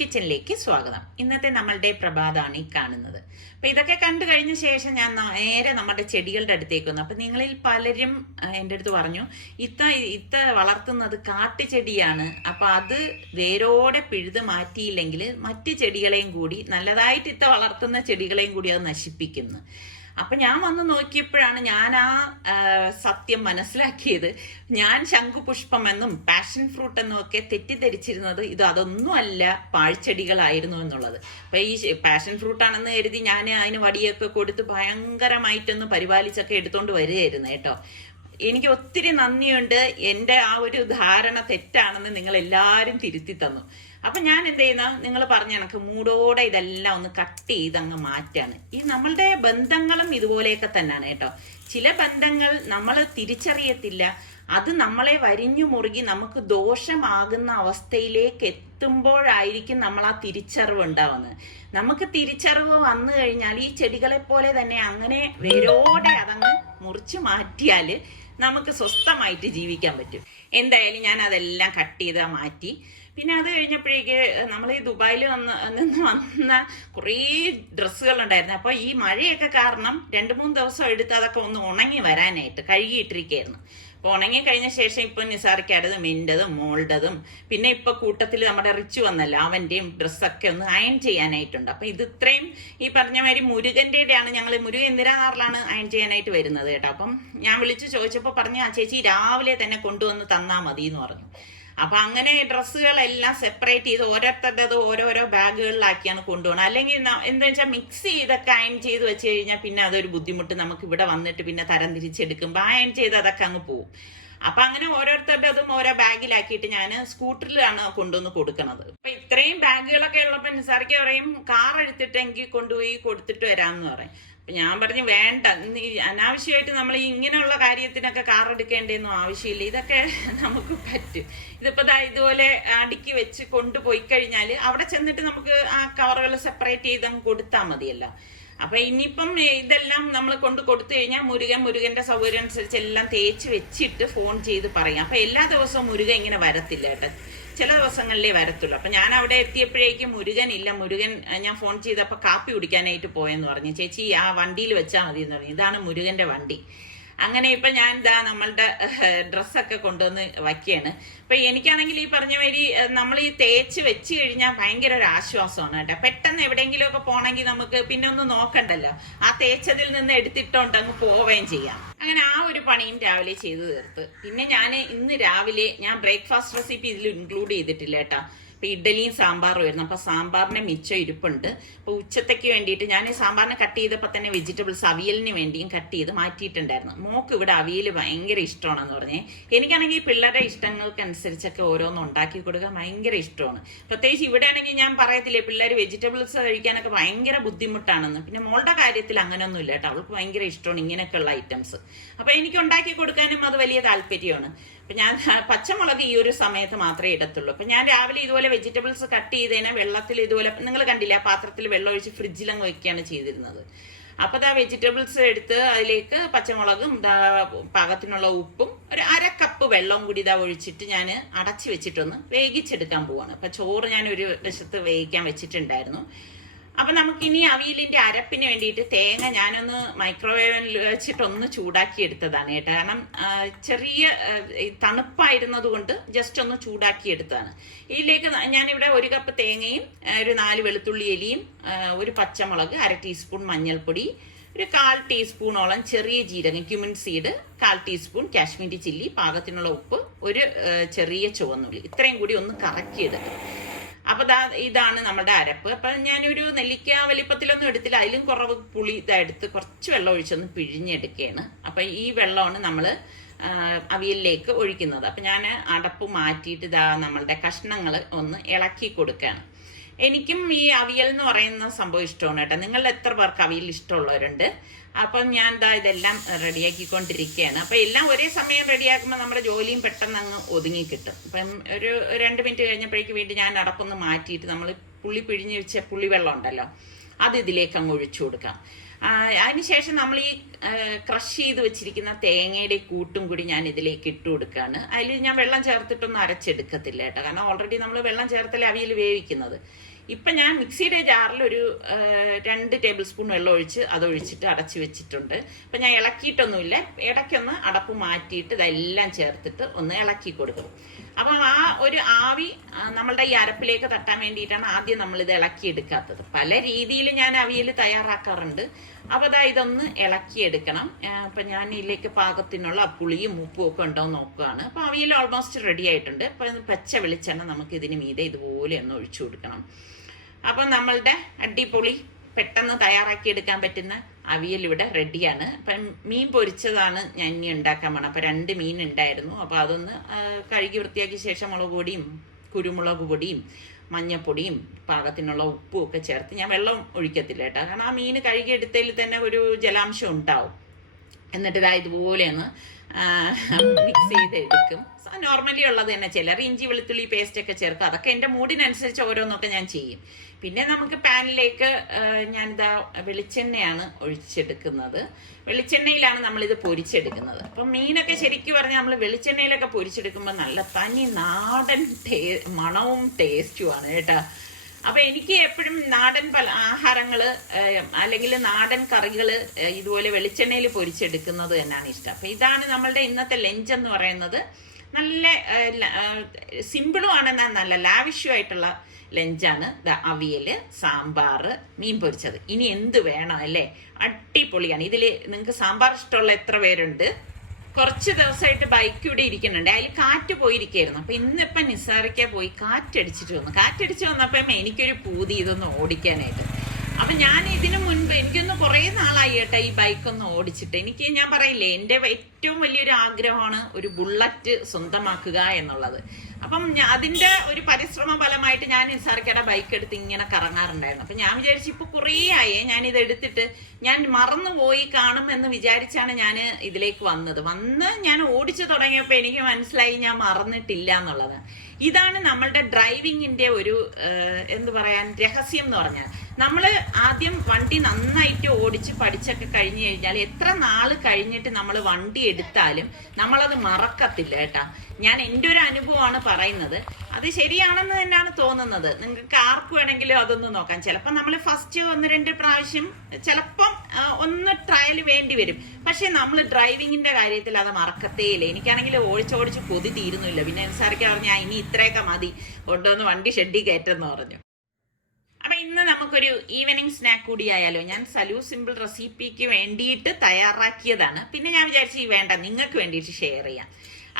കിച്ചണിലേക്ക് സ്വാഗതം. ഇന്നത്തെ നമ്മളുടെ പ്രഭാതമാണ് ഈ കാണുന്നത്. അപ്പൊ ഇതൊക്കെ കണ്ടു കഴിഞ്ഞ ശേഷം ഞാൻ നേരെ നമ്മുടെ ചെടികളുടെ അടുത്തേക്ക് വന്നു. അപ്പൊ നിങ്ങളിൽ പലരും എൻ്റെ അടുത്ത് പറഞ്ഞു, ഇത്ത വളർത്തുന്നത് കാട്ടുചെടിയാണ്, അപ്പൊ അത് വേരോടെ പിഴുത് മാറ്റിയില്ലെങ്കിൽ മറ്റു ചെടികളെയും കൂടി, നല്ലതായിട്ട് ഇത്ത വളർത്തുന്ന ചെടികളെയും കൂടി അത് നശിപ്പിക്കുന്നു. അപ്പൊ ഞാൻ വന്ന് നോക്കിയപ്പോഴാണ് ഞാൻ സത്യം മനസ്സിലാക്കിയത്. ഞാൻ ശംഖുപുഷ്പം എന്നും പാഷൻ ഫ്രൂട്ട് എന്നും ഒക്കെ തെറ്റിദ്ധരിച്ചിരുന്നത് അതൊന്നുമല്ല, പാഴ്ചെടികളായിരുന്നു എന്നുള്ളത്. അപ്പൊ ഈ പാഷൻ ഫ്രൂട്ട് ആണെന്ന് കരുതി ഞാൻ അതിന് വടിയൊക്കെ കൊടുത്ത് ഭയങ്കരമായിട്ടൊന്ന് പരിപാലിച്ചൊക്കെ എടുത്തോണ്ട് വരികയായിരുന്നു കേട്ടോ. എനിക്ക് ഒത്തിരി നന്ദിയുണ്ട്, എൻ്റെ ആ ഒരു ധാരണ തെറ്റാണെന്ന് നിങ്ങൾ എല്ലാവരും തിരുത്തി തന്നു. അപ്പൊ ഞാൻ എന്ത് ചെയ്യുന്ന, നിങ്ങൾ പറഞ്ഞ കണക്ക് മൂടോടെ ഇതെല്ലാം ഒന്ന് കട്ട് ചെയ്ത് അങ്ങ് മാറ്റാണ്. ഈ നമ്മളുടെ ബന്ധങ്ങളും ഇതുപോലെയൊക്കെ തന്നെയാണ് കേട്ടോ. ചില ബന്ധങ്ങൾ നമ്മൾ തിരിച്ചറിയത്തില്ല, അത് നമ്മളെ വരിഞ്ഞു മുറുകി നമുക്ക് ദോഷമാകുന്ന അവസ്ഥയിലേക്ക് എത്തുമ്പോഴായിരിക്കും നമ്മൾ ആ തിരിച്ചറിവ് ഉണ്ടാവുന്നത്. നമുക്ക് തിരിച്ചറിവ് വന്നു കഴിഞ്ഞാൽ ഈ ചെടികളെ പോലെ തന്നെ അങ്ങനെ വേരോടെ അതങ്ങ് മുറിച്ചു മാറ്റിയാൽ നമുക്ക് സ്വസ്ഥമായിട്ട് ജീവിക്കാൻ പറ്റും. എന്തായാലും ഞാൻ അതെല്ലാം കട്ട് ചെയ്ത് മാറ്റി. പിന്നെ അത് കഴിഞ്ഞപ്പോഴേക്ക് നമ്മൾ ഈ ദുബായിൽ നിന്ന് വന്ന കുറേ ഡ്രസ്സുകൾ ഉണ്ടായിരുന്നു. അപ്പോൾ ഈ മഴയൊക്കെ കാരണം 2-3 ദിവസം എടുത്ത് അതൊക്കെ ഒന്ന് ഉണങ്ങി വരാനായിട്ട് കഴുകിയിട്ടിരിക്കുകയായിരുന്നു. അപ്പോൾ ഉണങ്ങി കഴിഞ്ഞ ശേഷം ഇപ്പൊ നിസാറിക്കാടതും മിൻ്റെതും മോളുടേതും പിന്നെ ഇപ്പൊ കൂട്ടത്തിൽ നമ്മുടെ റിച്ച് വന്നല്ലോ, അവന്റെയും ഡ്രസ്സൊക്കെ ഒന്ന് അയൺ ചെയ്യാനായിട്ടുണ്ട്. അപ്പൊ ഇത് ഇത്രയും ഈ പറഞ്ഞ മാതിരി മുരുകൻ്റെയാണ്, ഞങ്ങൾ മുരുകൻ ഇന്ദിരാനാറിലാണ് അയൺ ചെയ്യാനായിട്ട് വരുന്നത് കേട്ടോ. അപ്പം ഞാൻ വിളിച്ചു ചോദിച്ചപ്പോൾ പറഞ്ഞു, ആ ചേച്ചി രാവിലെ തന്നെ കൊണ്ടുവന്ന് തന്നാ മതി എന്ന് പറഞ്ഞു. അപ്പൊ അങ്ങനെ ഡ്രസ്സുകളെല്ലാം സെപ്പറേറ്റ് ചെയ്ത് ഓരോരുത്തരുടേത് ഓരോരോ ബാഗുകളിലാക്കിയാണ് കൊണ്ടുപോകണം. അല്ലെങ്കിൽ എന്താ വെച്ചാൽ മിക്സ് ചെയ്തൊക്കെ അയൺ ചെയ്ത് വെച്ച് കഴിഞ്ഞാൽ പിന്നെ അതൊരു ബുദ്ധിമുട്ട്. നമുക്ക് ഇവിടെ വന്നിട്ട് പിന്നെ തരം തിരിച്ചെടുക്കുമ്പോൾ അയൺ ചെയ്ത് അതൊക്കെ അങ്ങ് പോവും. അപ്പൊ അങ്ങനെ ഓരോരുത്തരുടേതും ഓരോ ബാഗിലാക്കിയിട്ട് ഞാൻ സ്കൂട്ടറിലാണ് കൊണ്ടുവന്ന് കൊടുക്കണത്. അപ്പൊ ഇത്രയും ബാഗുകളൊക്കെ ഉള്ളപ്പോൾ നിസാറിക്ക് പറയും, കാർ എടുത്തിട്ടെങ്കിൽ കൊണ്ടുപോയി കൊടുത്തിട്ട് വരാമെന്ന് പറയും. ഞാൻ പറഞ്ഞു വേണ്ട, അനാവശ്യമായിട്ട് നമ്മൾ ഇങ്ങനെയുള്ള കാര്യത്തിനൊക്കെ കാർ എടുക്കേണ്ടതൊന്നും ആവശ്യമില്ല, ഇതൊക്കെ നമുക്ക് പറ്റും. ഇതിപ്പോ ഇതുപോലെ അടുക്കി വെച്ച് കൊണ്ടുപോയി കഴിഞ്ഞാൽ അവിടെ ചെന്നിട്ട് നമുക്ക് ആ കവറുകൾ സെപ്പറേറ്റ് ചെയ്ത് അങ്ങ് കൊടുത്താൽ മതിയല്ലോ. അപ്പൊ ഇനിയിപ്പം ഇതെല്ലാം നമ്മൾ കൊടുത്തു കഴിഞ്ഞാൽ മുരുകന്റെ സൗകര്യം അനുസരിച്ച് എല്ലാം തേച്ച് വെച്ചിട്ട് ഫോൺ ചെയ്ത് പറയാം. അപ്പൊ എല്ലാ ദിവസവും മുരുകൻ ഇങ്ങനെ വരത്തില്ല കേട്ടോ, ചില ദിവസങ്ങളിലേ വരത്തുള്ളൂ. അപ്പൊ ഞാൻ അവിടെ എത്തിയപ്പോഴേക്കും മുരുകൻ ഇല്ല. മുരുകൻ ഞാൻ ഫോൺ ചെയ്തപ്പോ കാപ്പി കുടിക്കാനായിട്ട് പോയെന്ന് പറഞ്ഞു. ചേച്ചി ആ വണ്ടിയിൽ വെച്ചാൽ മതി എന്ന് പറഞ്ഞു. ഇതാണ് മുരുകന്റെ വണ്ടി. അങ്ങനെ ഇപ്പൊ ഞാൻ നമ്മളുടെ ഡ്രസ്സൊക്കെ കൊണ്ടുവന്ന് വയ്ക്കുകയാണ്. അപ്പൊ എനിക്കാണെങ്കിൽ ഈ പറഞ്ഞ മാതിരി നമ്മൾ ഈ തേച്ച് വെച്ച് കഴിഞ്ഞാൽ ഭയങ്കര ഒരു ആശ്വാസമാണ് കേട്ടോ. പെട്ടെന്ന് എവിടെയെങ്കിലും ഒക്കെ പോണെങ്കിൽ നമുക്ക് പിന്നെ ഒന്നും നോക്കണ്ടല്ലോ, ആ തേച്ചതിൽ നിന്ന് എടുത്തിട്ടോണ്ട് അങ്ങ് പോവുകയും ചെയ്യാം. അങ്ങനെ ആ ഒരു പണിയും രാവിലെ ചെയ്തു തീർത്ത്. പിന്നെ ഞാൻ ഇന്ന് രാവിലെ ഞാൻ ബ്രേക്ക്ഫാസ്റ്റ് റെസിപ്പി ഇതിൽ ഇൻക്ലൂഡ് ചെയ്തിട്ടില്ല കേട്ടോ. അപ്പൊ ഇഡ്ഡലിയും സാമ്പാറും ആയിരുന്നു. അപ്പൊ സാമ്പാറിന്റെ മിച്ചം ഇരിപ്പുണ്ട്. അപ്പൊ ഉച്ചത്തേക്ക് വേണ്ടിയിട്ട് ഞാൻ ഈ സാമ്പാറിനെ കട്ട് ചെയ്തപ്പോൾ തന്നെ വെജിറ്റബിൾസ് അവിയലിന് വേണ്ടിയും കട്ട് ചെയ്ത് മാറ്റിയിട്ടുണ്ടായിരുന്നു. മോക്ക് ഇവിടെ അവിയൽ ഭയങ്കര ഇഷ്ടമാണെന്ന് പറഞ്ഞേ. എനിക്കാണെങ്കിൽ പിള്ളേരുടെ ഇഷ്ടങ്ങൾക്ക് അനുസരിച്ചൊക്കെ ഓരോന്നും ഉണ്ടാക്കി കൊടുക്കാൻ ഭയങ്കര ഇഷ്ടമാണ്. പ്രത്യേകിച്ച് ഇവിടെ ആണെങ്കിൽ ഞാൻ പറയത്തില്ലേ, പിള്ളേർ വെജിറ്റബിൾസ് കഴിക്കാനൊക്കെ ഭയങ്കര ബുദ്ധിമുട്ടാണെന്ന്. പിന്നെ മോളുടെ കാര്യത്തിൽ അങ്ങനെയൊന്നും ഇല്ല കേട്ടോ, അവൾക്ക് ഭയങ്കര ഇഷ്ടമാണ് ഇങ്ങനെയൊക്കെയുള്ള ഐറ്റംസ്. അപ്പൊ എനിക്ക് ഉണ്ടാക്കി കൊടുക്കാനും അത് വലിയ താല്പര്യമാണ്. അപ്പൊ ഞാൻ പച്ചമുളക് ഈ ഒരു സമയത്ത് മാത്രമേ ഇടത്തുള്ളൂ. അപ്പൊ ഞാൻ രാവിലെ ഇതുപോലെ വെജിറ്റബിൾസ് കട്ട് ചെയ്തതിനെ വെള്ളത്തിൽ ഇതുപോലെ നിങ്ങൾ കണ്ടില്ല, പാത്രത്തിൽ വെള്ളം ഒഴിച്ച് ഫ്രിഡ്ജിലങ്ങ് വയ്ക്കുകയാണ് ചെയ്തിരുന്നത്. അപ്പൊ വെജിറ്റബിൾസ് എടുത്ത് അതിലേക്ക് പച്ചമുളകും പാകത്തിനുള്ള ഉപ്പും ഒരു 1/2 കപ്പ് വെള്ളവും കൂടി ഒഴിച്ചിട്ട് ഞാൻ അടച്ചു വെച്ചിട്ടൊന്ന് വേവിച്ചെടുക്കാൻ പോവാണ്. അപ്പൊ ചോറ് ഞാൻ ഒരു വശത്ത് വേവിക്കാൻ വെച്ചിട്ടുണ്ടായിരുന്നു. അപ്പൊ നമുക്കിനി അവിയലിന്റെ അരപ്പിന് വേണ്ടിയിട്ട് തേങ്ങ ഞാനൊന്ന് മൈക്രോവേവിൽ വെച്ചിട്ടൊന്ന് ചൂടാക്കി എടുത്തതാണ് കേട്ടോ. കാരണം ചെറിയ തണുപ്പായിരുന്നത് കൊണ്ട് ജസ്റ്റ് ഒന്ന് ചൂടാക്കി എടുത്തതാണ്. ഇതിലേക്ക് ഞാനിവിടെ 1 കപ്പ് തേങ്ങയും ഒരു 4 വെളുത്തുള്ളി എലിയും 1 പച്ചമുളക്, 1/2 ടീസ്പൂൺ മഞ്ഞൾപ്പൊടി, ഒരു 1/4 ടീസ്പൂണോളം ചെറിയ ജീരകം cumin seed, 1/4 teaspoon Kashmiri chilli, പാകത്തിനുള്ള ഉപ്പ്, ഒരു ചെറിയ ചുവന്നുള്ളി, ഇത്രയും കൂടി ഒന്ന് കറക്കിയെടുക്കും. അപ്പൊ ഇതാണ് നമ്മുടെ അരപ്പ്. അപ്പൊ ഞാനൊരു നെല്ലിക്ക വലിപ്പത്തിലൊന്നും എടുത്തില്ല, അതിലും കുറവ് പുളി എടുത്ത് കുറച്ച് വെള്ളം ഒഴിച്ചൊന്ന് പിഴിഞ്ഞെടുക്കുകയാണ്. അപ്പൊ ഈ വെള്ളമാണ് നമ്മൾ അവിയലിലേക്ക് ഒഴിക്കുന്നത്. അപ്പൊ ഞാൻ അടപ്പ് മാറ്റിയിട്ട് നമ്മളുടെ കഷ്ണങ്ങൾ ഒന്ന് ഇളക്കി കൊടുക്കുകയാണ്. എനിക്കും ഈ അവിയൽ എന്ന് പറയുന്ന സംഭവം ഇഷ്ടമാണ് കേട്ടോ. നിങ്ങളുടെ എത്ര പേർക്ക് അവിയൽ ഇഷ്ടമുള്ളവരുണ്ട്? അപ്പം ഞാൻ ഇതെല്ലാം റെഡിയാക്കിക്കൊണ്ടിരിക്കുകയാണ്. അപ്പം എല്ലാം ഒരേ സമയം റെഡിയാക്കുമ്പോൾ നമ്മുടെ ജോലിയും പെട്ടെന്ന് അങ്ങ് ഒതുങ്ങി കിട്ടും. അപ്പം ഒരു 2 മിനിറ്റ് കഴിഞ്ഞപ്പോഴേക്ക് വീണ്ടും ഞാൻ അടപ്പൊന്ന് മാറ്റിയിട്ട് നമ്മൾ പുളി പിഴിഞ്ഞ് വെച്ച പുളിവെള്ളം ഉണ്ടല്ലോ, അത് ഇതിലേക്ക് അങ്ങ് ഒഴിച്ചു കൊടുക്കാം. അതിനുശേഷം നമ്മൾ ഈ ക്രഷ് ചെയ്ത് വെച്ചിരിക്കുന്ന തേങ്ങയുടെ കൂട്ടും കൂടി ഞാൻ ഇതിലേക്ക് ഇട്ട് കൊടുക്കുകയാണ്. അതിൽ ഞാൻ വെള്ളം ചേർത്തിട്ടൊന്നും അരച്ചെടുക്കത്തില്ല കേട്ടോ, കാരണം ഓൾറെഡി നമ്മൾ വെള്ളം ചേർത്തല്ലേ അവിയൽ വേവിക്കുന്നത്. ഇപ്പം ഞാൻ മിക്സിയുടെ ജാറിൽ ഒരു 2 ടേബിൾ സ്പൂൺ വെള്ളം ഒഴിച്ച് അതൊഴിച്ചിട്ട് അടച്ച് വെച്ചിട്ടുണ്ട്. അപ്പം ഞാൻ ഇളക്കിയിട്ടൊന്നുമില്ല, ഇടയ്ക്കൊന്ന് അടപ്പ് മാറ്റിയിട്ട് ഇതെല്ലാം ചേർത്തിട്ട് ഒന്ന് ഇളക്കി കൊടുക്കും. അപ്പം ആ ഒരു ആവി നമ്മളുടെ ഈ അരപ്പിലേക്ക് തട്ടാൻ വേണ്ടിയിട്ടാണ് ആദ്യം നമ്മളിത് ഇളക്കിയെടുക്കാത്തത്. പല രീതിയിൽ ഞാൻ അവിയൽ തയ്യാറാക്കാറുണ്ട്. അപ്പോൾ ഇതൊന്ന് ഇളക്കിയെടുക്കണം. അപ്പം ഞാൻ ഇതിലേക്ക് പാകത്തിനുള്ള പുളിയും ഉപ്പും ഒക്കെ ഉണ്ടോ എന്ന് നോക്കുകയാണ്. അപ്പം അവിയൽ ഓൾമോസ്റ്റ് റെഡി ആയിട്ടുണ്ട്. അപ്പം പച്ച വെളിച്ചെണ്ണ നമുക്ക് ഇതിന് മീതെ ഇതുപോലെ ഒന്ന് ഒഴിച്ചു കൊടുക്കണം. അപ്പം നമ്മളുടെ അടിപൊളി പെട്ടെന്ന് തയ്യാറാക്കിയെടുക്കാൻ പറ്റുന്ന അവിയൽ ഇവിടെ റെഡിയാണ്. അപ്പം മീൻ പൊരിച്ചതാണ് ഞാൻ ഇനി ഉണ്ടാക്കാൻ പോകണം. അപ്പം 2 മീൻ ഉണ്ടായിരുന്നു. അപ്പോൾ അതൊന്ന് കഴുകി വൃത്തിയാക്കിയ ശേഷം മുളക് പൊടിയും കുരുമുളക് പൊടിയും മഞ്ഞപ്പൊടിയും പാകത്തിനുള്ള ഉപ്പും ഒക്കെ ചേർത്ത്, ഞാൻ വെള്ളം ഒഴിക്കത്തില്ല കേട്ടോ, കാരണം ആ മീൻ കഴുകിയെടുത്തതിൽ തന്നെ ഒരു ജലാംശം ഉണ്ടാവും. എന്നിട്ട് ഇതുപോലെ ഒന്ന് മിക്സ് ചെയ്തെടുക്കും. നോർമലി ഉള്ളത് തന്നെ. ചിലർ ഇഞ്ചി വെളുത്തുള്ളി പേസ്റ്റ് ഒക്കെ ചേർക്കും. അതൊക്കെ എൻ്റെ മൂഡിനനുസരിച്ച് ഓരോന്നൊക്കെ ഞാൻ ചെയ്യും. പിന്നെ നമുക്ക് പാനിലേക്ക് ഞാനിതാ വെളിച്ചെണ്ണയാണ് ഒഴിച്ചെടുക്കുന്നത്. വെളിച്ചെണ്ണയിലാണ് നമ്മളിത് പൊരിച്ചെടുക്കുന്നത്. അപ്പം മീനൊക്കെ ശരിക്കും പറഞ്ഞാൽ നമ്മൾ വെളിച്ചെണ്ണയിലൊക്കെ പൊരിച്ചെടുക്കുമ്പോൾ നല്ല തനി നാടൻ മണവും ടേസ്റ്റുമാണ് കേട്ടോ. അപ്പൊ എനിക്ക് എപ്പോഴും നാടൻ ആഹാരങ്ങള് അല്ലെങ്കിൽ നാടൻ കറികള് ഇതുപോലെ വെളിച്ചെണ്ണയിൽ പൊരിച്ചെടുക്കുന്നത് തന്നെയാണ് ഇഷ്ടം. അപ്പൊ ഇതാണ് നമ്മളുടെ ഇന്നത്തെ ലഞ്ച് എന്ന് പറയുന്നത്. നല്ല സിമ്പിളും ആണ്, എന്നാൽ നല്ല ലാവിഷ്യൂ ആയിട്ടുള്ള ലഞ്ചാണ്. അവിയല്, സാമ്പാർ, മീൻ പൊരിച്ചത്. ഇനി എന്ത് വേണം അല്ലേ? അടിപൊളിയാണ്. ഇതില് നിങ്ങൾക്ക് സാമ്പാർ ഇഷ്ടമുള്ള എത്ര പേരുണ്ട്? കുറച്ച് ദിവസമായിട്ട് ബൈക്ക് ഇവിടെ ഇരിക്കുന്നുണ്ട്. അതിൽ കാറ്റ് പോയിരിക്കായിരുന്നു. അപ്പൊ ഇന്നിപ്പം നിസ്സാരക്ക പോയി കാറ്റടിച്ചിട്ട് വന്നപ്പം എനിക്കൊരു പൂതി ഇതൊന്ന് ഓടിക്കാനായിട്ട്. അപ്പൊ ഞാൻ ഇതിനു മുൻപ് എനിക്കൊന്ന് കുറെ നാളായി കേട്ടോ ഈ ബൈക്കൊന്ന് ഓടിച്ചിട്ട്. ഞാൻ പറയില്ലേ, എന്റെ ഏറ്റവും വലിയൊരു ആഗ്രഹമാണ് ഒരു ബുള്ളറ്റ് സ്വന്തമാക്കുക എന്നുള്ളത്. അപ്പം അതിന്റെ ഒരു പരിശ്രമ ഫലമായിട്ട് ഞാൻ നിസ്സാരക്കയുടെ ബൈക്ക് എടുത്ത് ഇങ്ങനെ കറങ്ങാറുണ്ടായിരുന്നു. അപ്പൊ ഞാൻ വിചാരിച്ചു ഇപ്പൊ കുറേ ആയേ ഞാനിത് എടുത്തിട്ട്, ഞാൻ മറന്നുപോയി കാണും എന്ന് വിചാരിച്ചാണ് ഞാൻ ഇതിലേക്ക് വന്ന് ഞാൻ ഓടിച്ചു തുടങ്ങിയപ്പോ എനിക്ക് മനസ്സിലായി ഞാൻ മറന്നിട്ടില്ല എന്നുള്ളത്. ഇതാണ് നമ്മളുടെ ഡ്രൈവിങ്ങിന്റെ ഒരു എന്ത് പറയാൻ രഹസ്യം എന്ന് പറഞ്ഞാൽ, നമ്മള് ആദ്യം വണ്ടി നന്നായിട്ട് ഓടിച്ച് പഠിച്ചൊക്കെ കഴിഞ്ഞു കഴിഞ്ഞാൽ എത്ര നാള് കഴിഞ്ഞിട്ട് നമ്മൾ വണ്ടി എടുത്താലും നമ്മളത് മറക്കത്തില്ല കേട്ടാ. ഞാൻ എൻ്റെ ഒരു അനുഭവമാണ് പറയുന്നത്. അത് ശരിയാണെന്ന് തന്നെയാണ് തോന്നുന്നത്. നിങ്ങൾക്ക് ആർക്ക് വേണമെങ്കിലും അതൊന്ന് നോക്കാം. ചിലപ്പോൾ നമ്മൾ ഫസ്റ്റ് 1-2 പ്രാവശ്യം ചിലപ്പം ഒന്ന് ട്രയൽ വേണ്ടി വരും. പക്ഷെ നമ്മൾ ഡ്രൈവിങ്ങിന്റെ കാര്യത്തിൽ അത് മറക്കത്തേയില്ല. എനിക്കാണെങ്കിൽ ഓടിച്ചോടിച്ച് കൊതി തീരുന്നില്ല. പിന്നെ സാറിക്ക് പറഞ്ഞാൽ ഇനി ഇത്രയൊക്കെ മതി, കൊണ്ടുവന്ന് വണ്ടി ഷെഡിൽ കയറ്റെന്ന് പറഞ്ഞു. അപ്പൊ ഇന്ന് നമുക്കൊരു ഈവനിങ് സ്നാക്ക് കൂടി ആയാലോ. ഞാൻ സലു സിമ്പിൾ റെസിപ്പിക്ക് വേണ്ടിയിട്ട് തയ്യാറാക്കിയതാണ്. പിന്നെ ഞാൻ വിചാരിച്ചു വേണ്ട, നിങ്ങൾക്ക് വേണ്ടിയിട്ട് ഷെയർ ചെയ്യാം.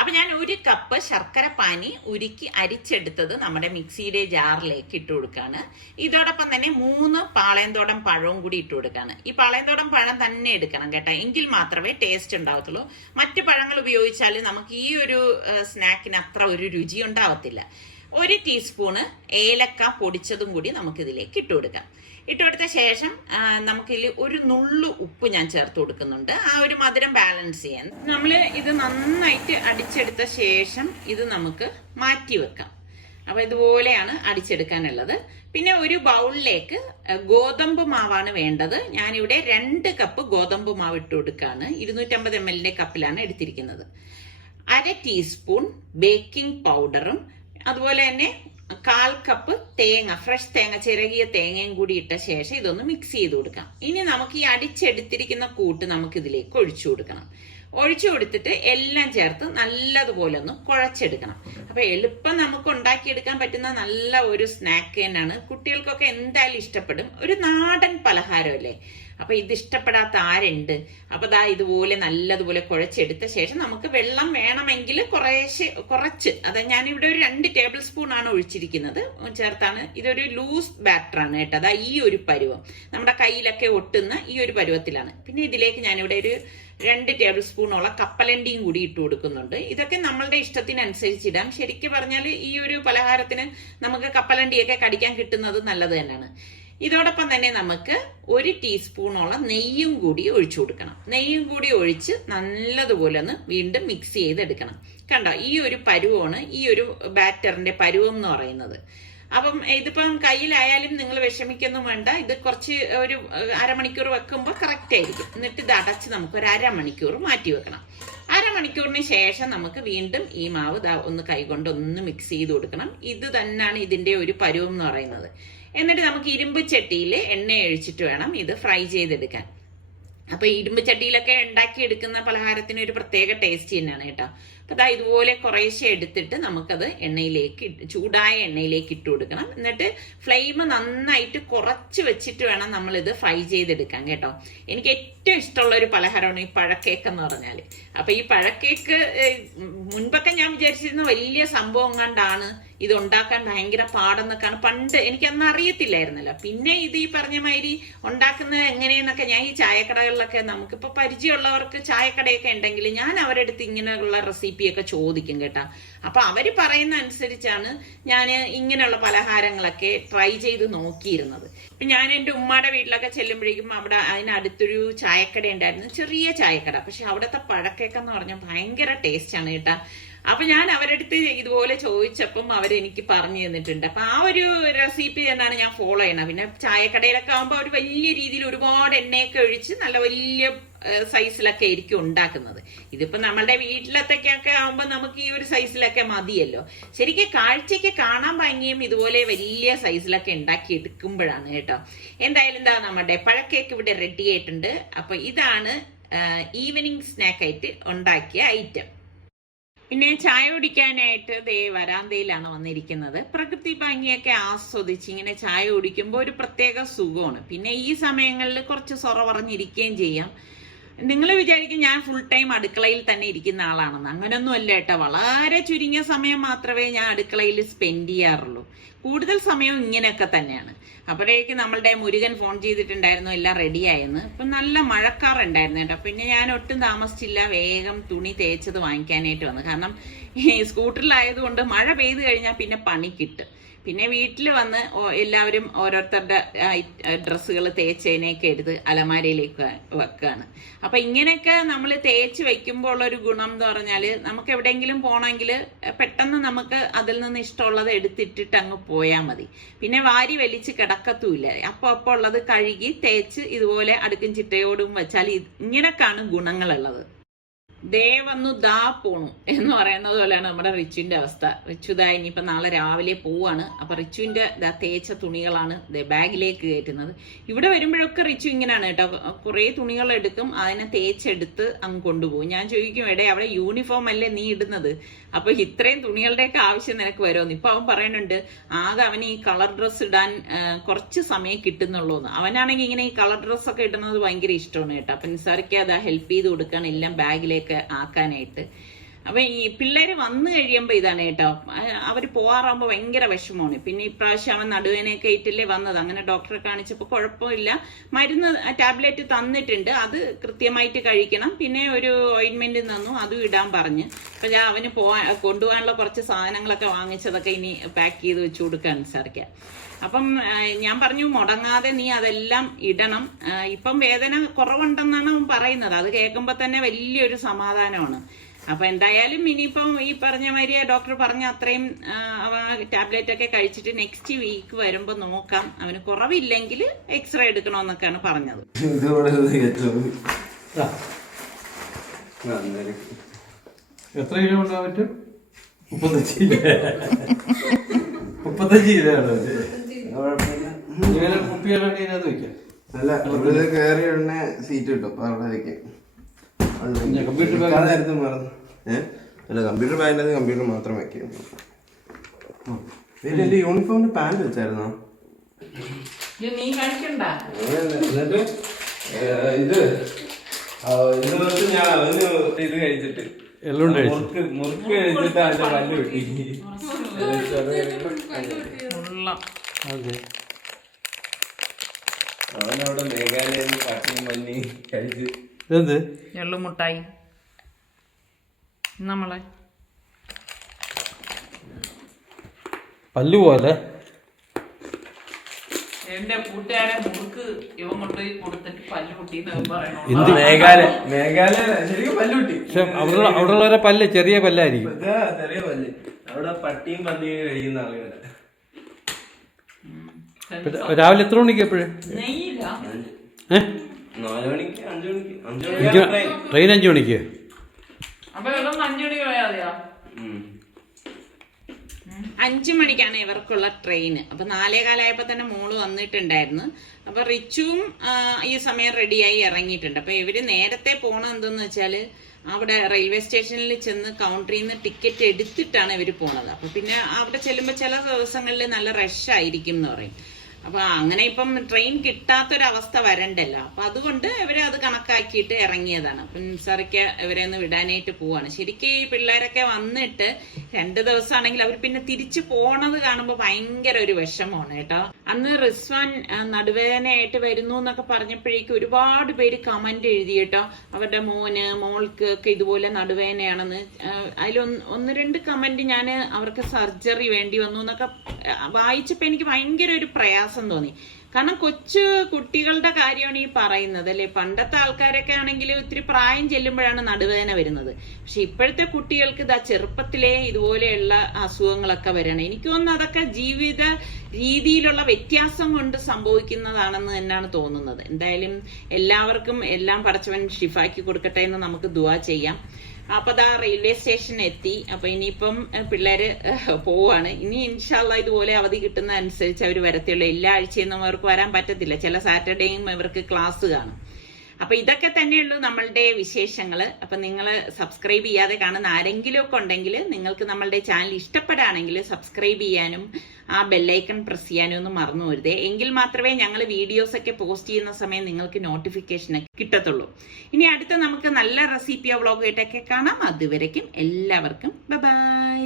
അപ്പൊ ഞാൻ 1 കപ്പ് ശർക്കര പാനി ഉരുക്കി അരിച്ചെടുത്തത് നമ്മുടെ മിക്സിയുടെ ജാറിലേക്ക് ഇട്ട് കൊടുക്കാണ്. ഇതോടൊപ്പം തന്നെ 3 പാളയന്തോടൻ പഴവും കൂടി ഇട്ട് കൊടുക്കാണ്. ഈ പാളയന്തോടൻ പഴം തന്നെ എടുക്കണം കേട്ടോ, എങ്കിൽ മാത്രമേ ടേസ്റ്റ് ഉണ്ടാവത്തുള്ളൂ. മറ്റു പഴങ്ങൾ ഉപയോഗിച്ചാൽ നമുക്ക് ഈ ഒരു സ്നാക്കിന് അത്ര ഒരു രുചി ഉണ്ടാവത്തില്ല. 1 ടീസ്പൂണ് ഏലക്ക പൊടിച്ചതും കൂടി നമുക്കിതിലേക്ക് ഇട്ട് കൊടുക്കാം. ഇട്ട് കൊടുത്ത ശേഷം നമുക്കിതിൽ ഒരു നുള്ളു ഉപ്പ് ഞാൻ ചേർത്ത് കൊടുക്കുന്നുണ്ട്, ആ ഒരു മധുരം ബാലൻസ് ചെയ്യാൻ. നമ്മൾ ഇത് നന്നായിട്ട് അടിച്ചെടുത്ത ശേഷം ഇത് നമുക്ക് മാറ്റി വെക്കാം. അപ്പൊ ഇതുപോലെയാണ് അടിച്ചെടുക്കാനുള്ളത്. പിന്നെ ഒരു ബൗളിലേക്ക് ഗോതമ്പ് മാവാണ് വേണ്ടത്. ഞാനിവിടെ 2 കപ്പ് ഗോതമ്പ് മാവ് ഇട്ട് കൊടുക്കാണ്. 250 ml കപ്പിലാണ് എടുത്തിരിക്കുന്നത്. 1/2 ടീസ്പൂൺ ബേക്കിംഗ് പൗഡറും അതുപോലെ തന്നെ 1/4 കപ്പ് തേങ്ങ, ഫ്രഷ് തേങ്ങ, ചിരകിയ തേങ്ങയും കൂടി ഇട്ട ശേഷം ഇതൊന്ന് മിക്സ് ചെയ്ത് കൊടുക്കാം. ഇനി നമുക്ക് ഈ അടിച്ചെടുത്തിരിക്കുന്ന കൂട്ട് നമുക്ക് ഇതിലേക്ക് ഒഴിച്ചു കൊടുക്കണം. ഒഴിച്ചു കൊടുത്തിട്ട് എല്ലാം ചേർത്ത് നല്ലതുപോലെ ഒന്ന് കുഴച്ചെടുക്കണം. അപ്പൊ എളുപ്പം നമുക്ക് ഉണ്ടാക്കിയെടുക്കാൻ പറ്റുന്ന നല്ല ഒരു സ്നാക്ക് തന്നെയാണ്. കുട്ടികൾക്കൊക്കെ എന്തായാലും ഇഷ്ടപ്പെടും. ഒരു നാടൻ പലഹാരമല്ലേ. അപ്പൊ ഇത് ഇഷ്ടപ്പെടാത്ത ആരുണ്ട്? അപ്പൊ ഇതുപോലെ നല്ലതുപോലെ കുഴച്ചെടുത്ത ശേഷം നമുക്ക് വെള്ളം വേണമെങ്കിൽ കുറച്ച്, ഞാനിവിടെ ഒരു 2 ടേബിൾ സ്പൂൺ ആണ് ഒഴിച്ചിരിക്കുന്നത് ചേർത്താണ്. ഇതൊരു ലൂസ് ബാറ്റർ ആണ് കേട്ടോ. ഈ ഒരു പരുവം നമ്മുടെ കയ്യിലൊക്കെ ഒട്ടുന്ന ഈ ഒരു പരുവത്തിലാണ്. പിന്നെ ഇതിലേക്ക് ഞാനിവിടെ ഒരു 2 ടേബിൾ സ്പൂണോളം കപ്പലണ്ടിയും കൂടി ഇട്ട് കൊടുക്കുന്നുണ്ട്. ഇതൊക്കെ നമ്മളുടെ ഇഷ്ടത്തിനനുസരിച്ചിടാം. ശരിക്കും പറഞ്ഞാൽ ഈ ഒരു പലഹാരത്തിന് നമുക്ക് കപ്പലണ്ടിയൊക്കെ കടിക്കാൻ കിട്ടുന്നത് നല്ലത് തന്നെയാണ്. ഇതോടൊപ്പം തന്നെ നമുക്ക് 1 ടീസ്പൂണോളം നെയ്യും കൂടി ഒഴിച്ചു കൊടുക്കണം. നെയ്യും കൂടി ഒഴിച്ച് നല്ലതുപോലെ ഒന്ന് വീണ്ടും മിക്സ് ചെയ്തെടുക്കണം. കണ്ടോ, ഈ ഒരു പരുവമാണ് ഈ ഒരു ബാറ്ററിന്റെ പരുവം എന്ന് പറയുന്നത്. അപ്പം ഇതിപ്പം കയ്യിലായാലും നിങ്ങൾ വിഷമിക്കൊന്നും വേണ്ട. ഇത് കുറച്ച് ഒരു അരമണിക്കൂർ വെക്കുമ്പോൾ കറക്റ്റ് ആയിരിക്കും. എന്നിട്ട് ഇത് അടച്ച് നമുക്ക് ഒരു അരമണിക്കൂർ മാറ്റി വെക്കണം. അരമണിക്കൂറിന് ശേഷം നമുക്ക് വീണ്ടും ഈ മാവ് ഒന്ന് കൈകൊണ്ട് ഒന്ന് മിക്സ് ചെയ്ത് കൊടുക്കണം. ഇത് തന്നെയാണ് ഇതിന്റെ ഒരു പരുവം എന്ന് പറയുന്നത്. എന്നിട്ട് നമുക്ക് ഇരുമ്പ് ചട്ടിയിൽ എണ്ണ ഒഴിച്ചിട്ട് വേണം ഇത് ഫ്രൈ ചെയ്തെടുക്കാൻ. അപ്പൊ ഇരുമ്പ് ചട്ടിയിലൊക്കെ ഉണ്ടാക്കി എടുക്കുന്ന പലഹാരത്തിന് ഒരു പ്രത്യേക ടേസ്റ്റ് തന്നെയാണ് കേട്ടോ. അപ്പൊ അതാ ഇതുപോലെ കുറേശ്ശെ എടുത്തിട്ട് നമുക്കത് ചൂടായ എണ്ണയിലേക്ക് ഇട്ട് കൊടുക്കണം. എന്നിട്ട് ഫ്ലെയിം നന്നായിട്ട് കുറച്ച് വെച്ചിട്ട് വേണം നമ്മളിത് ഫ്രൈ ചെയ്തെടുക്കാൻ കേട്ടോ. എനിക്ക് ഏറ്റവും ഇഷ്ടമുള്ള ഒരു പലഹാരമാണ് ഈ പഴക്കേക്ക് എന്ന് പറഞ്ഞാൽ. അപ്പൊ ഈ പഴക്കേക്ക് മുൻപൊക്കെ ഞാൻ വിചാരിച്ചിരുന്ന വലിയ സംഭവം കണ്ടാണ് ഇത് ഉണ്ടാക്കാൻ ഭയങ്കര പാടെന്നൊക്കെയാണ് പണ്ട്, എനിക്കന്ന് അറിയത്തില്ലായിരുന്നല്ലോ. പിന്നെ ഇത് ഈ പറഞ്ഞ മാതിരി ഉണ്ടാക്കുന്നത് എങ്ങനെയെന്നൊക്കെ ഞാൻ ഈ ചായക്കടകളിലൊക്കെ നമുക്കിപ്പോൾ പരിചയമുള്ളവർക്ക് ചായക്കടയൊക്കെ ഉണ്ടെങ്കിൽ ഞാൻ അവരുടെ അടുത്ത് ഇങ്ങനെയുള്ള റെസിപ്പിയൊക്കെ ചോദിക്കും കേട്ടോ. അപ്പൊ അവര് പറയുന്ന അനുസരിച്ചാണ് ഞാൻ ഇങ്ങനെയുള്ള പലഹാരങ്ങളൊക്കെ ട്രൈ ചെയ്ത് നോക്കിയിരുന്നത്. ഇപ്പൊ ഞാൻ എൻ്റെ ഉമ്മയുടെ വീട്ടിലൊക്കെ ചെല്ലുമ്പോഴേക്കും അവിടെ അതിനടുത്തൊരു ചായക്കട ഉണ്ടായിരുന്നു, ചെറിയ ചായക്കട. പക്ഷെ അവിടുത്തെ പഴക്കേക്കെന്ന് പറഞ്ഞാൽ ഭയങ്കര ടേസ്റ്റാണ് കേട്ടോ. അപ്പൊ ഞാൻ അവരുടെ അടുത്ത് ഇതുപോലെ ചോദിച്ചപ്പം അവരെനിക്ക് പറഞ്ഞു തന്നിട്ടുണ്ട്. അപ്പൊ ആ ഒരു റെസിപ്പി തന്നെയാണ് ഞാൻ ഫോളോ ചെയ്യണത്. പിന്നെ ചായക്കടയിലൊക്കെ ആകുമ്പോൾ അവർ വലിയ രീതിയിൽ ഒരുപാട് എണ്ണയൊക്കെ ഒഴിച്ച് നല്ല വലിയ സൈസിലൊക്കെ ആയിരിക്കും ഉണ്ടാക്കുന്നത്. ഇതിപ്പോ നമ്മളുടെ വീട്ടിലത്തൊക്കെ ആകുമ്പോൾ നമുക്ക് ഈ ഒരു സൈസിലൊക്കെ മതിയല്ലോ. ശരിക്കും കാഴ്ചയ്ക്ക് കാണാൻ ഭംഗിയും ഇതുപോലെ വലിയ സൈസിലൊക്കെ ഉണ്ടാക്കി എടുക്കുമ്പോഴാണ് കേട്ടോ. എന്തായാലും എന്താ നമ്മുടെ പഴക്കേക്ക് ഇവിടെ റെഡി ആയിട്ടുണ്ട്. അപ്പൊ ഇതാണ് ഈവനിങ് സ്നാക്കായിട്ട് ഉണ്ടാക്കിയ ഐറ്റം. പിന്നെ ചായ കുടിക്കാനായിട്ട് വരാന്തയിലാണ് വന്നിരിക്കുന്നത്. പ്രകൃതി ഭംഗിയൊക്കെ ആസ്വദിച്ച് ഇങ്ങനെ ചായ കുടിക്കുമ്പോൾ ഒരു പ്രത്യേക സുഖമാണ്. പിന്നെ ഈ സമയങ്ങളിൽ കുറച്ച് സൊറ പറഞ്ഞിരിക്കുകയും ചെയ്യാം. നിങ്ങൾ വിചാരിക്കും ഞാൻ ഫുൾ ടൈം അടുക്കളയിൽ തന്നെ ഇരിക്കുന്ന ആളാണെന്ന്. അങ്ങനൊന്നും അല്ല കേട്ടോ. വളരെ ചുരുങ്ങിയ സമയം മാത്രമേ ഞാൻ അടുക്കളയിൽ സ്പെൻഡ് ചെയ്യാറുള്ളൂ. കൂടുതൽ സമയവും ഇങ്ങനെയൊക്കെ തന്നെയാണ്. അപ്പോഴേക്ക് നമ്മളുടെ മുരുകൻ ഫോൺ ചെയ്തിട്ടുണ്ടായിരുന്നു എല്ലാം റെഡിയായെന്ന്. ഇപ്പം നല്ല മഴക്കാറുണ്ടായിരുന്നു കേട്ടോ. പിന്നെ ഞാൻ ഒട്ടും താമസിച്ചില്ല, വേഗം തുണി തേച്ചത് വാങ്ങിക്കാനായിട്ട് വന്നു. കാരണം ഈ സ്കൂട്ടറിലായതുകൊണ്ട് മഴ പെയ്തു കഴിഞ്ഞാൽ പിന്നെ പണി കിട്ടും. പിന്നെ വീട്ടിൽ വന്ന് എല്ലാവരും ഓരോരുത്തരുടെ ഡ്രസ്സുകൾ തേച്ചതിനെയൊക്കെ എടുത്ത് അലമാരയിലേക്ക് വെക്കുകയാണ്. അപ്പൊ ഇങ്ങനെയൊക്കെ നമ്മൾ തേച്ച് വെക്കുമ്പോൾ ഉള്ളൊരു ഗുണം എന്ന് പറഞ്ഞാൽ നമുക്ക് എവിടെയെങ്കിലും പോകണമെങ്കിൽ പെട്ടെന്ന് നമുക്ക് അതിൽ നിന്ന് ഇഷ്ടമുള്ളത് എടുത്തിട്ടിട്ട് അങ്ങ് പോയാൽ മതി. പിന്നെ വാരി വലിച്ച് കിടക്കത്തുമില്ല. അപ്പോൾ ഉള്ളത് കഴുകി തേച്ച് ഇതുപോലെ അടുക്കും ചിട്ടയോടും വെച്ചാൽ ഇങ്ങനെയൊക്കെയാണ് ഗുണങ്ങളുള്ളത്. ദേ വന്നു ദാ പോണു എന്ന് പറയുന്നത് പോലെയാണ് നമ്മുടെ റിച്ചുവിന്റെ അവസ്ഥ. റിച്ചു ദാ ഇനിയിപ്പോൾ നാളെ രാവിലെ പോവാണ്. അപ്പൊ റിച്ചുവിന്റെ തേച്ച തുണികളാണ് ബാഗിലേക്ക് കയറ്റുന്നത്. ഇവിടെ വരുമ്പോഴൊക്കെ റിച്ചു ഇങ്ങനെയാണ് കേട്ടോ. കുറേ തുണികൾ എടുക്കും, അതിനെ തേച്ചെടുത്ത് അങ്ങ് കൊണ്ടുപോകും. ഞാൻ ചോദിക്കും, എടേ അവിടെ യൂണിഫോം അല്ലേ നീ ഇടുന്നത്, അപ്പൊ ഇത്രയും തുണികളുടെയൊക്കെ ആവശ്യം നിനക്ക് വരുമെന്ന്. ഇപ്പൊ അവൻ പറയുന്നുണ്ട് ആകെ അവന് ഈ കളർ ഡ്രസ്സ് ഇടാൻ കുറച്ച് സമയം കിട്ടുന്നുള്ളൂന്ന്. അവനാണെങ്കിൽ ഇങ്ങനെ ഈ കളർ ഡ്രസ്സൊക്കെ ഇടുന്നത് ഭയങ്കര ഇഷ്ടമാണ് കേട്ടോ. അപ്പൊ നിസാർക്ക് അത് ഹെൽപ്പ് ചെയ്ത് കൊടുക്കുകയാണ് എല്ലാം ബാഗിലേക്ക് ആക്കാനായിട്ട്. അപ്പൊ ഈ പിള്ളേര് വന്നു കഴിയുമ്പോ ഇതാണ് കേട്ടോ, അവര് പോവാറാകുമ്പോൾ ഭയങ്കര വിഷമമാണ്. പിന്നെ ഇപ്രാവശ്യം അവൻ നടുവേനൊക്കെ ഇട്ടില്ലേ വന്നത്. അങ്ങനെ ഡോക്ടറെ കാണിച്ചപ്പോൾ കുഴപ്പമില്ല, മരുന്ന് ടാബ്ലറ്റ് തന്നിട്ടുണ്ട്, അത് കൃത്യമായിട്ട് കഴിക്കണം. പിന്നെ ഒരു ഓയിൻമെന്റ് തന്നു, അതും ഇടാൻ പറഞ്ഞ്. അപ്പൊ ഞാൻ അവന് കൊണ്ടുപോകാനുള്ള കുറച്ച് സാധനങ്ങളൊക്കെ വാങ്ങിച്ചതൊക്കെ ഇനി പാക്ക് ചെയ്ത് വെച്ചു കൊടുക്കാൻ സാധിക്കാം. അപ്പം ഞാൻ പറഞ്ഞു മുടങ്ങാതെ നീ അതെല്ലാം ഇടണം. ഇപ്പം വേദന കുറവുണ്ടെന്നാണ് പറയുന്നത്. അത് കേൾക്കുമ്പോൾ തന്നെ വലിയൊരു സമാധാനമാണ്. അപ്പൊ എന്തായാലും ഇനിയിപ്പം ഈ പറഞ്ഞ മാതിരി ഡോക്ടർ പറഞ്ഞ അത്രയും ടാബ്ലറ്റ് ഒക്കെ കഴിച്ചിട്ട് നെക്സ്റ്റ് വീക്ക് വരുമ്പോ നോക്കാം. അവന് കുറവില്ലെങ്കിൽ എക്സ്റേ എടുക്കണമെന്നൊക്കെയാണ് പറഞ്ഞത്. എത്ര കിലോ ഉണ്ടാകാൻ പറ്റും? 35 കിലോ ആണ്. കുപ്പികളൊക്കെ ഇതിനകത്ത് വെക്കാം. അല്ല, ഇവിടെ കയറി ഉടനെ സീറ്റ് കിട്ടും. അപ്പൊ അവിടെ വെക്കാം. നേരത്തെ മറന്നു. അല്ല, കമ്പ്യൂട്ടർ ബാഗിനകത്ത് കമ്പ്യൂട്ടർ മാത്രം വെക്കാം. എന്റെ യൂണിഫോമിന്റെ പാന്റ് വെച്ചായിരുന്നോ? നീ കഴിക്കണ്ട. എന്നിട്ട് ഞാൻ ഇത് കഴിച്ചിട്ട് മുറുക്ക് കഴിച്ചിട്ട് അതിന്റെ പല്ല് വെട്ടി. അവനവിടെ മേഘാലയ പട്ടിയും മഞ്ഞി കഴിച്ച് എന്ത് എള്ളുമുട്ടായി നമ്മളെ പല്ലു പോലെ. എന്റെ കൂട്ടുകാരെ മുറുക്ക് ഇവൻ കൊണ്ടുപോയി കൊടുത്തിട്ട് പല്ല് പൊട്ടി മേഘാലയ ശരിക്കും പല്ലുട്ടി. പക്ഷെ അവിടെ പല്ല് ചെറിയ പല്ലായിരിക്കും. ചെറിയ പല്ല്. അവിടെ പട്ടിയും പന്നിയും കഴിക്കുന്ന ആളുകളെ. രാവിലെ എത്ര മണിക്ക് എപ്പോഴും? 4 മണിക്ക് 5 മണിക്ക് ട്രെയിൻ 5 മണിക്ക്. 5 മണിക്കാണ് ഇവർക്കുള്ള ട്രെയിൻ. അപ്പൊ 4:15 തന്നെ മോള് വന്നിട്ടുണ്ടായിരുന്നു. അപ്പൊ റിച്ചുവും ഈ സമയം റെഡിയായി ഇറങ്ങിയിട്ടുണ്ട്. അപ്പൊ ഇവര് നേരത്തെ പോണ എന്തെന്ന് വെച്ചാല് അവിടെ റെയിൽവേ സ്റ്റേഷനിൽ ചെന്ന് കൗണ്ടറിൽ നിന്ന് ടിക്കറ്റ് എടുത്തിട്ടാണ് ഇവർ പോണത്. അപ്പൊ പിന്നെ അവിടെ ചെല്ലുമ്പോൾ ചില ദിവസങ്ങളിൽ നല്ല റഷ് ആയിരിക്കും എന്ന് പറയും. അപ്പൊ അങ്ങനെ ഇപ്പം ട്രെയിൻ കിട്ടാത്തൊരവസ്ഥ വരണ്ടല്ലോ. അപ്പൊ അതുകൊണ്ട് ഇവര് അത് കണക്കാക്കിയിട്ട് ഇറങ്ങിയതാണ്. അപ്പൊ നിസാറിക്ക് ഇവരെ ഒന്ന് വിടാനായിട്ട് പോവാണ്. ശരിക്കും ഈ പിള്ളേരൊക്കെ വന്നിട്ട് 2 ദിവസമാണെങ്കിൽ അവർ പിന്നെ തിരിച്ചു പോണത് കാണുമ്പോൾ ഭയങ്കര ഒരു വിഷമമാണ് കേട്ടോ. അന്ന് റിസ്വാൻ നടുവേദനയായിട്ട് വരുന്നു എന്നൊക്കെ പറഞ്ഞപ്പോഴേക്കും ഒരുപാട് പേര് കമന്റ് എഴുതി കേട്ടോ. അവരുടെ മോൾക്ക് ഒക്കെ ഇതുപോലെ നടുവേദനയാണെന്ന്. അതിൽ 1-2 കമന്റ് ഞാൻ അവർക്ക് സർജറി വേണ്ടി വന്നു എന്നൊക്കെ വായിച്ചപ്പോ എനിക്ക് ഭയങ്കര ഒരു പ്രയാസം തോന്നി. കാരണം കൊച്ചു കുട്ടികളുടെ കാര്യമാണ് ഈ പറയുന്നത് അല്ലെ. പണ്ടത്തെ ആൾക്കാരൊക്കെ ആണെങ്കിൽ ഒത്തിരി പ്രായം ചെല്ലുമ്പോഴാണ് നടുവേദന വരുന്നത്. പക്ഷെ ഇപ്പോഴത്തെ കുട്ടികൾക്ക് ഇതാ ചെറുപ്പത്തിലേ ഇതുപോലെയുള്ള അസുഖങ്ങളൊക്കെ വരണം. എനിക്ക് തോന്നുന്നു അതൊക്കെ ജീവിത രീതിയിലുള്ള വ്യത്യാസം കൊണ്ട് സംഭവിക്കുന്നതാണെന്ന് തന്നെയാണ് തോന്നുന്നത്. എന്തായാലും എല്ലാവർക്കും എല്ലാം പടച്ചവൻ ഷിഫാക്കി കൊടുക്കട്ടെ എന്ന് നമുക്ക് ദുആ ചെയ്യാം. അപ്പൊ ദാ റെയിൽവേ സ്റ്റേഷൻ എത്തി. അപ്പൊ ഇനിയിപ്പം പിള്ളേര് പോവാണ്. ഇനി ഇൻഷാല്ലാ ഇതുപോലെ അവധി കിട്ടുന്ന അനുസരിച്ച് അവർ വരത്തുള്ളൂ. എല്ലാ ആഴ്ചയൊന്നും അവർക്ക് വരാൻ പറ്റത്തില്ല. ചില സാറ്റർഡേയും ഇവർക്ക് ക്ലാസ് കാണും. അപ്പൊ ഇതൊക്കെ തന്നെയുള്ളൂ നമ്മളുടെ വിശേഷങ്ങള്. അപ്പൊ നിങ്ങൾ സബ്സ്ക്രൈബ് ചെയ്യാതെ കാണുന്ന ആരെങ്കിലും ഒക്കെ ഉണ്ടെങ്കിൽ നിങ്ങൾക്ക് നമ്മളുടെ ചാനൽ ഇഷ്ടപ്പെടുകയാണെങ്കിൽ സബ്സ്ക്രൈബ് ചെയ്യാനും ആ ബെല്ലൈക്കൺ പ്രസ് ചെയ്യാനും ഒന്നും മറന്നു പോരുതേ. എങ്കിൽ മാത്രമേ ഞങ്ങൾ വീഡിയോസ് ഒക്കെ പോസ്റ്റ് ചെയ്യുന്ന സമയം നിങ്ങൾക്ക് നോട്ടിഫിക്കേഷൻ കിട്ടത്തുള്ളൂ. ഇനി അടുത്ത നമുക്ക് നല്ല റെസിപ്പിയോ വ്ളോഗായിട്ടൊക്കെ കാണാം. അതുവരയ്ക്കും എല്ലാവർക്കും ബൈ.